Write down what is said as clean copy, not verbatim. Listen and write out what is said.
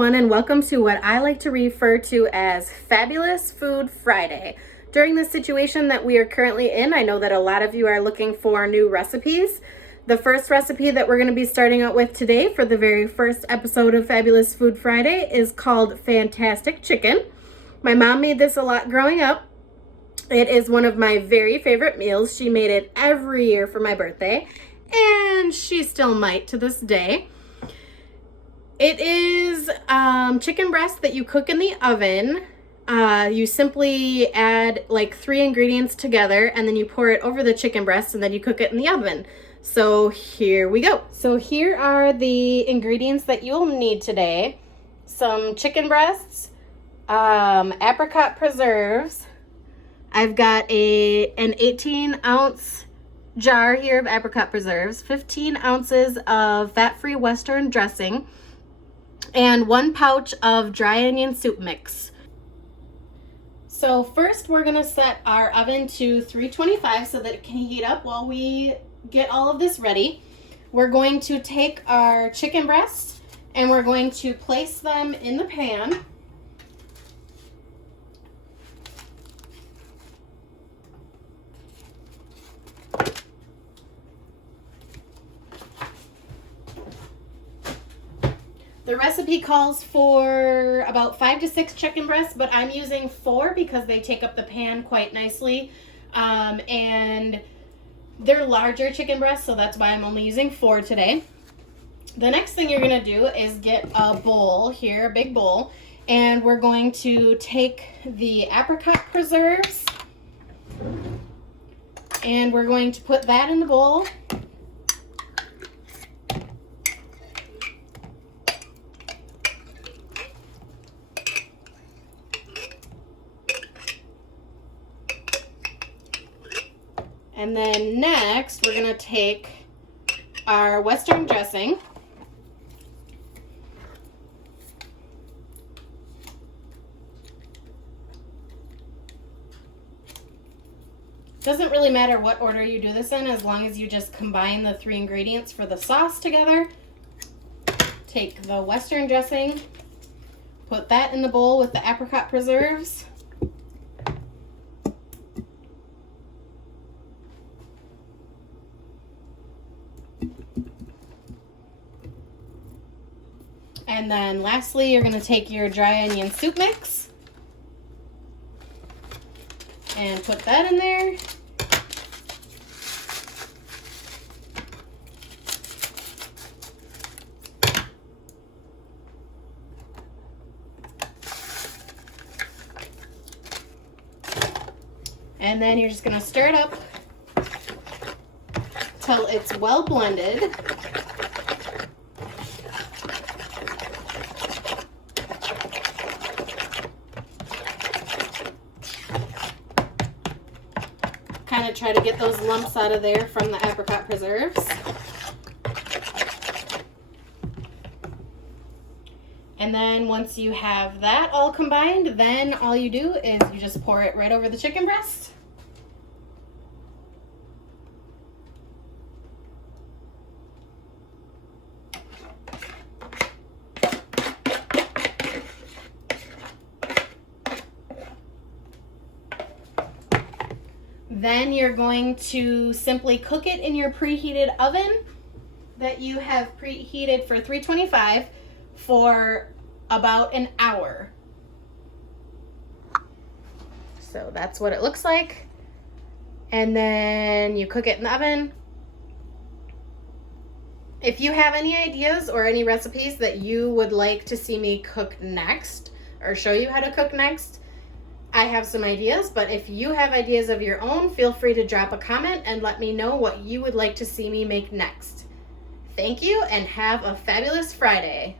everyone, and welcome to what I like to refer to as Fabulous Food Friday. During this situation that we are currently in, I know that a lot of you are looking for new recipes. The first recipe that we're going to be starting out with today for the very first episode of Fabulous Food Friday is called Fantastic Chicken. My mom made this a lot growing up. It is one of my very favorite meals. She made it every year for my birthday, and she still might to this day. It is chicken breast that you cook in the oven. You simply add like 3 ingredients together, and then you pour it over the chicken breast, and then you cook it in the oven. So here we go. So here are the ingredients that you'll need today. Some chicken breasts, apricot preserves. I've got an 18-ounce jar here of apricot preserves, 15 ounces of fat-free Western dressing, and 1 pouch of dry onion soup mix. So first we're gonna set our oven to 325 so that it can heat up while we get all of this ready. We're going to take our chicken breasts and we're going to place them in the pan. The recipe calls for about 5 to 6 chicken breasts, but I'm using 4 because they take up the pan quite nicely. And they're larger chicken breasts, so that's why I'm only using 4 today. The next thing you're gonna do is get a bowl here, a big bowl, and we're going to take the apricot preserves and we're going to put that in the bowl. And then next, we're gonna take our Western dressing. Doesn't really matter what order you do this in, as long as you just combine the 3 ingredients for the sauce together. Take the Western dressing, put that in the bowl with the apricot preserves. And then lastly, you're going to take your dry onion soup mix and put that in there. And then you're just going to stir it up till it's well blended. Kind of try to get those lumps out of there from the apricot preserves. And then once you have that all combined, then all you do is you just pour it right over the chicken breast. Then you're going to simply cook it in your preheated oven that you have preheated for 325 for about an hour. So that's what it looks like. And then you cook it in the oven. If you have any ideas or any recipes that you would like to see me cook next or show you how to cook next, I have some ideas, but if you have ideas of your own, feel free to drop a comment and let me know what you would like to see me make next. Thank you and have a fabulous Friday.